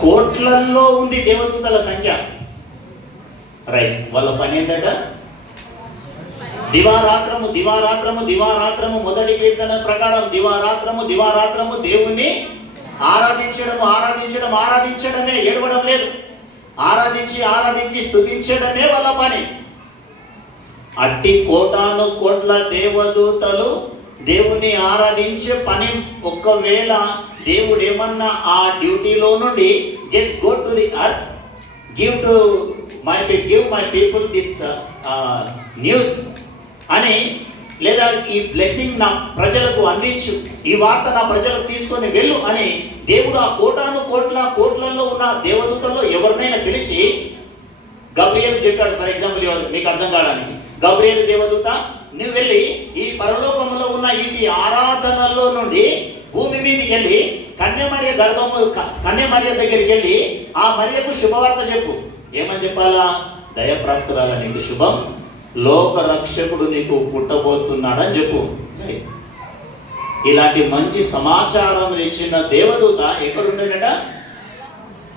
కోట్లల్లో ఉంది దేవదూతల సంఖ్య. రైట్ వాళ్ళ పని ఏంటంట దివారాత్రము దివారాత్రము దివారాత్రము మొదటి కీర్తన ప్రకారం దివారాత్రము దివారాత్రము దేవుణ్ణి ఆరాధించడం ఆరాధించడం ఆరాధించడమే. ఏడవడం లేదు. ఆరాధించి ఆరాధించి స్తుతించడమే వాళ్ళ పని. అట్టి కోటాను కోట్ల దేవదూతలు దేవుణ్ణి ఆరాధించే పని ఒకవేళ దేవుడు ఏమన్నా ఆ డ్యూటీలో నుండి just go to the earth give to my give my people this news అని లేదా ఈ బ్లెస్సింగ్ నా ప్రజలకు అందించు ఈ వార్త నా ప్రజలకు తీసుకొని వెళ్ళు అని దేవుడు ఆ కోటాను కోట్ల కోట్లలో ఉన్న దేవదూతల్లో ఎవరినైనా పిలిచి గబ్రియలు చెప్పాడు. ఫర్ ఎగ్జాంపుల్ ఎవరు? మీకు అర్థం కావడానికి. గబ్రియలు దేవదూత నువ్వు వెళ్ళి ఈ పరలోకంలో ఉన్న ఇంటి ఆరాధనలో నుండి భూమి మీదకి వెళ్ళి కన్యమర్య గర్భము కన్యమర్య దగ్గరికి వెళ్ళి ఆ మరియకు శుభవార్త చెప్పు. ఏమని చెప్పాలా? దయప్రాప్తురాల నీకు శుభం. లోక రక్షకుడు నీకు పుట్టబోతున్నాడని చెప్పు. ఇలాంటి మంచి సమాచారం ఇచ్చిన దేవదూత ఎక్కడుండేనట?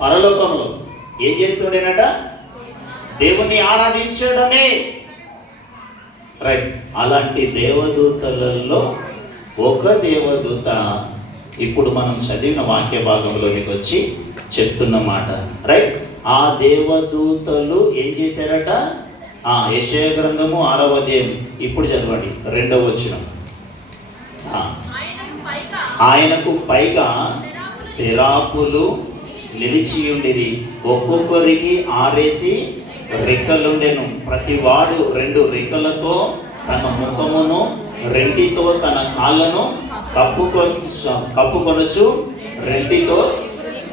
పరలోకంలో. ఏం చేస్తుండేనట? దేవుణ్ణి ఆరాధించడమే. రైట్. అలాంటి దేవదూతలలో ఒక దేవదూత ఇప్పుడు మనం చదివిన వాక్య భాగంలోనికి వచ్చి చెప్తున్న మాట రైట్ ఆ దేవదూతలు ఏం చేశారట? ఆ యశయ గ్రంథము ఆరవ అధ్యాయం. ఇప్పుడు చదవండి రెండవ వచ్చిన ఆయనకు పైగా ఆయనకు నిలిచి శరాపులు నిలిచియుండిరి ఒక్కొక్కరికి ఆరేసి రెక్కలుండెను. ప్రతి వాడు రెండు రెక్కలతో తన ముఖమును రెంటితో తన కాళ్ళను కప్పుకొని కప్పుకొనొచ్చు రెంటితో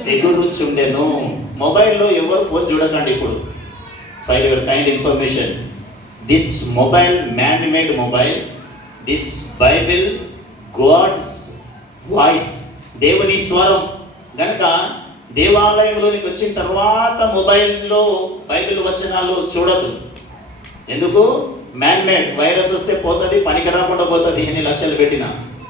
ఎగురుచుండెను. మొబైల్లో ఎవరు ఫోన్ చూడకండి ఇప్పుడు. Fire your kind information this mobile man made mobile this Bible God's voice దేవుని స్వరం. గనుక దేవాలయంలోనికి వచ్చిన తర్వాత మొబైల్లో బైబిల్ వచనాలు చూడదు. ఎందుకు? మ్యాన్ మేడ్ వైరస్ వస్తే పోతుంది పనికి రాకుండా పోతుంది ఎన్ని లక్షలు పెట్టినా.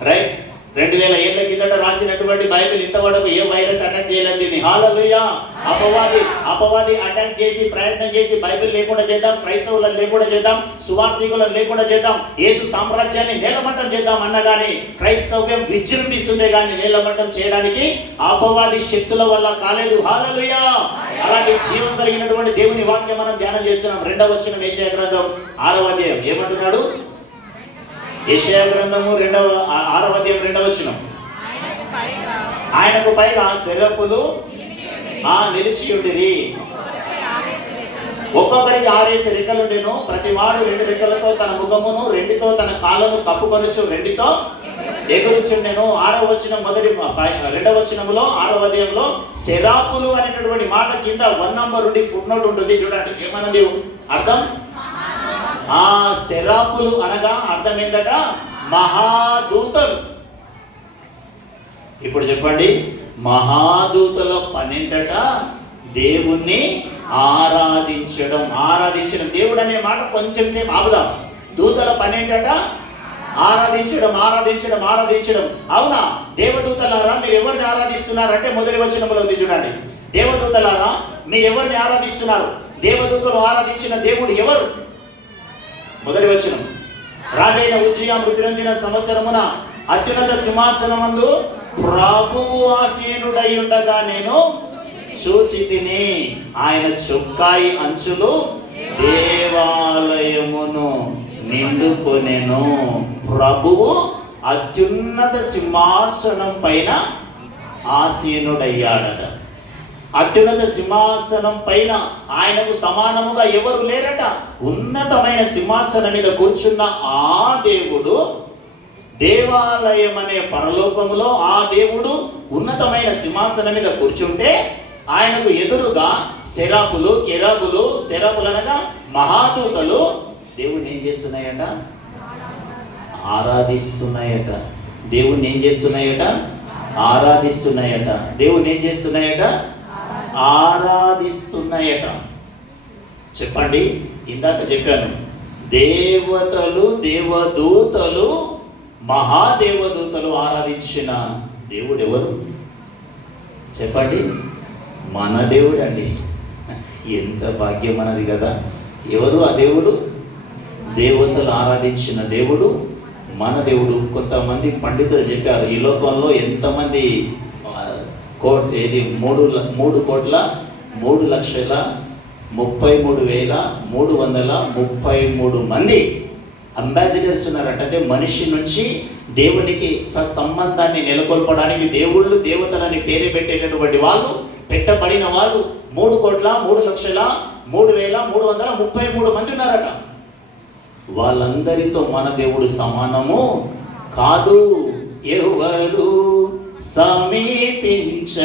రైట్ రెండు వేల ఏళ్ళ కిందట రాసినటువంటి బైబిల్ ఇంతవరకు ఏ వైరస్ అటాక్ చేయలేదు. దీన్ని హాలలుయా అపవాది అపవాది అటాక్ చేసి ప్రయత్నం చేసి బైబిల్ లేకుండా చేద్దాం క్రైస్తవులను లేకుండా చేద్దాం సువార్థికులను లేకుండా చేద్దాం యేసు సామ్రాజ్యాన్ని నేలమట్టం చేద్దాం అన్నగాని క్రైస్తవ్యం విజృంభిస్తుంది కానీ నేలమట్టం చేయడానికి అపవాది శక్తుల వల్ల కాలేదు. హాలలుయా అలాగే జీవం కలిగినటువంటి దేవుని వాక్యం మనం ధ్యానం చేస్తున్నాం. రెండవ వచ్చిన మేషయ గ్రంథం ఆరవ అధ్యాయం. ఏమంటున్నాడు? యెషయా గ్రంథము రెండవ ఆరవ అధ్యాయం రెండవ వచ్చిన ఆయనకు పైగా ఆయనకు శరపులు ఆ నిలిచి ఉండిరి. ఒక్కొక్కరికి ఆరేసి రెక్కలుండెను. ప్రతి వాడు రెండు రెక్కలతో తన ముఖమును రెండుతో తన కాళ్ళను కప్పుకొనొచ్చు రెండుతో ఎగురుచుండెను ఆరవ వచ్చిన మొదటి రెండవ వచనంలో ఆరవ అధ్యాయంలో శరాపులు అనేటటువంటి మాట కింద వన్ నంబర్ ఉండి ఫుడ్ నోట్ ఉంటుంది. చూడండి ఏమన్నది? అర్థం? ఆ శరాపులు అనగా అర్థం ఏందట మహాదూతలు. ఇప్పుడు చెప్పండి మహాదూతల పనేంటట? దేవుణ్ణి ఆరాధించడం. ఆరాధించడం. దేవుడు అనే మాట కొంచెం సేపు ఆపుదాం. దూతల పనేంటట? ఆరాధించడం ఆరాధించడం ఆరాధించడం. అవునా? దేవదూతలారా మీరు ఎవరిని ఆరాధిస్తున్నారంటే మొదటి వచనంలో ఉంది చూడండి. దేవదూతలారా మీరు ఎవరిని ఆరాధిస్తున్నారు? దేవదూతలు ఆరాధించిన దేవుడు ఎవరు? మొదటి వచనం. రాజైన ఉజ్జయ మృతిరందిన సంవత్సరమున అత్యున్నత సింహాసనమందు ప్రభువు ఆసీనుడై ఉండగా నేను చూచి తిని ఆయన చొక్కాయి అంచులు దేవాలయమును నిండుకొనెను. ప్రభువు అత్యున్నత సింహాసనం పైన ఆసీనుడయ్యాడట. అత్యున్నత సింహాసనం పైన ఆయనకు సమానముగా ఎవరు లేరట? ఉన్నతమైన సింహాసనం మీద కూర్చున్న ఆ దేవుడు దేవాలయం అనే పరలోకములో ఆ దేవుడు ఉన్నతమైన సింహాసనం మీద కూర్చుంటే ఆయనకు ఎదురుగా శరాపులు కెరాబులు శరాపులు అనగా మహాదూతలు దేవుని ఏం చేస్తున్నాయట? ఆరాధిస్తున్నాయట. దేవుణ్ణి ఏం చేస్తున్నాయట? ఆరాధిస్తున్నాయట. దేవుణ్ణి ఏం చేస్తున్నాయట? ఆరాధిస్తున్నాయట. చెప్పండి. ఇందాక చెప్పాను. దేవతలు దేవదూతలు మహాదేవదూతలు ఆరాధించిన దేవుడు ఎవరు చెప్పండి. మన దేవుడు అండి ఎంత భాగ్యం మనది కదా. ఎవరు ఆ దేవుడు? దేవతలు ఆరాధించిన దేవుడు. మన దేవుడు కొంతమంది పండితులు చెప్పారు ఈ లోకంలో ఎంతమంది కోట్ ఏది మూడు మూడు కోట్ల మూడు లక్షల ముప్పై మూడు వేల మూడు వందల ముప్పై మూడు మంది అంబాసిడర్స్ ఉన్నారట. అంటే మనిషి నుంచి దేవునికి సత్సంబంధాన్ని నెలకొల్పడానికి దేవుళ్ళు దేవతలని పేరు పెట్టేటటువంటి వాళ్ళు పెట్టబడిన వాళ్ళు మూడు కోట్ల మూడు లక్షల మూడు వేల మూడు వందల ముప్పై మూడు మంది ఉన్నారట. వాళ్ళందరితో మన దేవుడు సమానము కాదు. ఎవరు సమీపించలేని